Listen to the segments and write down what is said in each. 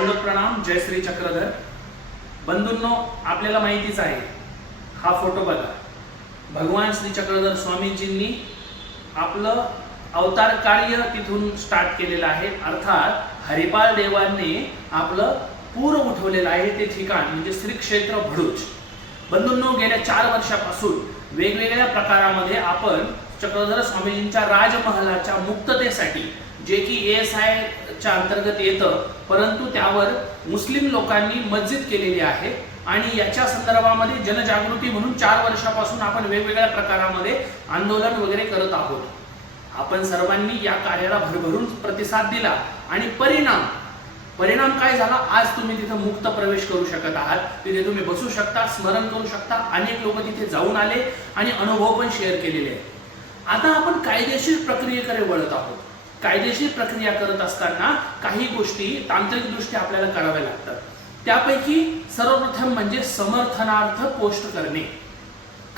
दंड प्रणाम. जय श्री चक्रधर. बंधूंनो, आपल्याला माहितीच आहे, हा फोटो बघा. भगवान श्री चक्रधर स्वामीजींनी आपलं अवतार कार्य तिथून स्टार्ट केलेलं आहे. अर्थात हरिपाल देवांनी आपलं पूर उठवलेलं आहे ते ठिकाण म्हणजे श्री क्षेत्र भरूच. बंधूंनो, गेल्या 4 वर्षापासून वेगवेगळ्या प्रकारामध्ये आपण चक्रधर स्वामीजींच्या राजमहलाच्या मुक्ततेसाठी, जे की ASI च्या अंतर्गत येतं, परंतु त्यावर मुस्लिम लोकांनी मस्जिद केलेली आहे आणि याच्या संदर्भामध्ये जनजागृती म्हणून 4 वर्षापासून आपण वेगवेगळ्या प्रकारामध्ये आंदोलन वगैरे करत आहोत. आपण सर्वांनी या कार्याला भरभरून प्रतिसाद दिला आणि परिणाम काय झाला? आज तुम्ही तिथे मुक्त प्रवेश करू शकत आहात. तिथे तुम्ही बसू शकता, स्मरण करू शकता. अनेक लोक तिथे जाऊन आले आणि अनुभव पण शेअर केलेले आहेत. आता आपण कायदेशीर प्रक्रियेकडे वळत आहोत. कायदेशीर प्रक्रिया करत असताना काही गोष्टी तांत्रिकदृष्ट्या आपल्याला कराव्या लागतात. त्यापैकी सर्वप्रथम म्हणजे समर्थनार्थ पोस्ट करणे.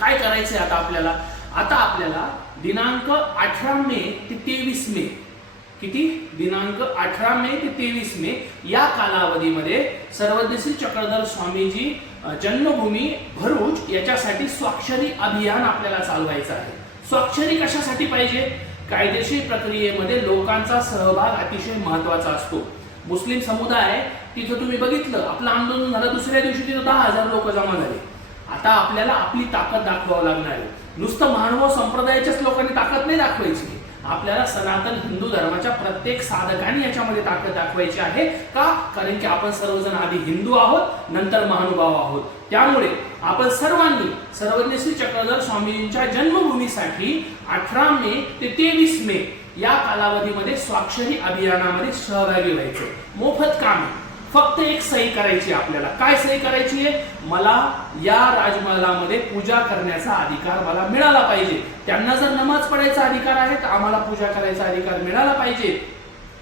काय करायचंय आता आपल्याला? आता आपल्याला दिनांक 18 मे ते 23 मे, किती? दिनांक 18 मे ते 23 मे या कालावधीमध्ये सर्वज्ञ श्री चक्रधर स्वामीजी जन्मभूमी भरूच याच्यासाठी स्वाक्षरी अभियान आपल्याला चालवायचं आहे. स्वाक्षरी कशासाठी पाहिजे? कायदेशीर प्रक्रियेमध्ये लोकांचा सहभाग अतिशय महत्वाचा असतो. मुस्लिम समुदाय तिथे तुम्ही बघितलं, आपलं आंदोलन झालं, दुसऱ्या दिवशी तिथे 10,000 लोक जमा झाले. आता आपल्याला आपली ताकद दाखवावी लागणार आहे. नुसतं महानुभाव संप्रदायाच्याच लोकांनी ताकद नाही दाखवायची. आपल्याला सनातन हिंदू धर्माच्या प्रत्येक साधकांनी याच्यामध्ये ताकद दाखवायची आहे. का? कारण की आपण सर्वजण आधी हिंदू आहोत, नंतर महानुभाव आहोत. त्यामुळे आपण सर्वांनी सर्वज्ञ श्री चक्रधर स्वामींच्या जन्मभूमीसाठी 18 मे ते 23 मे या कालावधीमध्ये स्वाक्षरी अभियानामध्ये सहभागी व्हायचं. मोफत काम आहे. फक्त एक सही करायची आपल्याला. काय सही करायची आहे? मला या राजमहलामध्ये पूजा करण्याचा अधिकार मला मिळाला पाहिजे. त्यांना जर नमाज पढायचा अधिकार आहे तर आम्हाला पूजा करायचा अधिकार मिळाला पाहिजे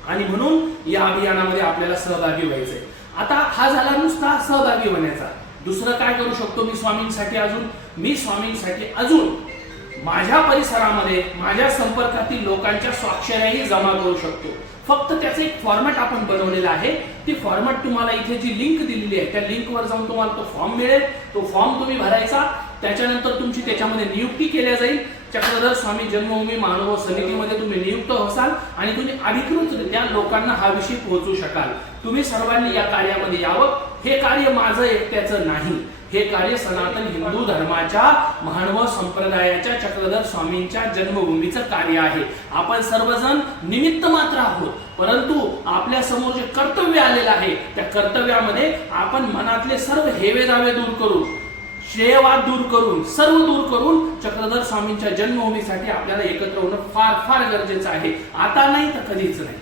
आणि म्हणून या अभियानामध्ये आपल्याला सहभागी व्हायचंय. आता हा झाला नुसता सहभागी होण्याचा. दुसरं काय करू शकतो मी स्वामींसाठी अजून माझ्या परिसरामध्ये माझ्या संपर्कातील लोकांच्या स्वाक्षऱ्याही जमा करू शकतो. फक्त त्याचं एक फॉर्मॅट आपण बनवलेला आहे. ती फॉर्मॅट तुम्हाला इथे जी लिंक दिलेली आहे त्या लिंकवर जाऊन तुम्हाला तो फॉर्म मिळेल. तो फॉर्म तुम्ही भरायचा. त्याच्यानंतर तुमची त्याच्यामध्ये नियुक्ती केल्या जाईल. चक्रधर स्वामी जन्मभूमी महानुभाव समितीमध्ये तुम्ही नियुक्त होसाल आणि तुम्ही अधिकृतरित्या लोकांना हा विषय पोहोचू शकाल. तुम्ही सर्वांनी या कार्यामध्ये यावं. हे कार्य माझं एकट्याचं नाही. हे कार्य सनातन हिंदू धर्माच्या महानुभाव संप्रदायाच्या चक्रधर स्वामींच्या जन्मभूमीचं कार्य आहे. आपण सर्वजण निमित्त मात्र आहोत, परंतु आपल्या समोर जे कर्तव्य आलेलं आहे त्या कर्तव्यामध्ये आपण मनातले सर्व हेवे दावे दूर करून, श्रेयवाद दूर करून, सर्व दूर करून चक्रधर स्वामींच्या जन्मभूमीसाठी आपल्याला एकत्र होणं फार फार गरजेचं आहे. आता नाही तर कधीच नाही.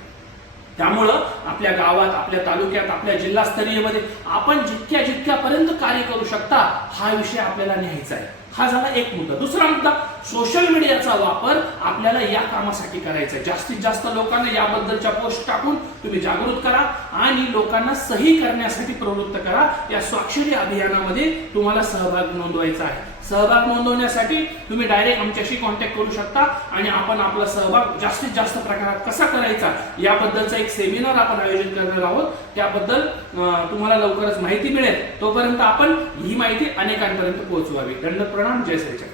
त्यामुळं आपल्या गावात, आपल्या तालुक्यात, आपल्या जिल्हास्तरीयमध्ये आपण जितक्यापर्यंत कार्य करू शकता हा विषय आपल्याला न्यायचा आहे. हा झाला एक मुद्दा. दुसरा मुद्दा, सोशल मीडियाचा वापर आपल्याला या कामासाठी करायचा आहे. जास्तीत जास्त लोकांना याबद्दलच्या पोस्ट टाकून तुम्ही जागृत करा आणि लोकांना सही करण्यासाठी प्रवृत्त करा. या स्वाक्षरी अभियानामध्ये तुम्हाला सहभाग नोंदवायचा आहे. सहभाग नोंदवण्यासाठी तुम्ही डायरेक्ट आमच्याशी कॉन्टॅक्ट करू शकता आणि आपण आपला सहभाग जास्तीत जास्त प्रकारात कसा करायचा याबद्दलचा एक सेमिनार आपण आयोजित करणार आहोत. त्याबद्दल तुम्हाला लवकरच माहिती मिळेल. तोपर्यंत आपण ही माहिती अनेकांपर्यंत पोहोचवावी. दंड प्रणाम. जय श्री चक्रधर.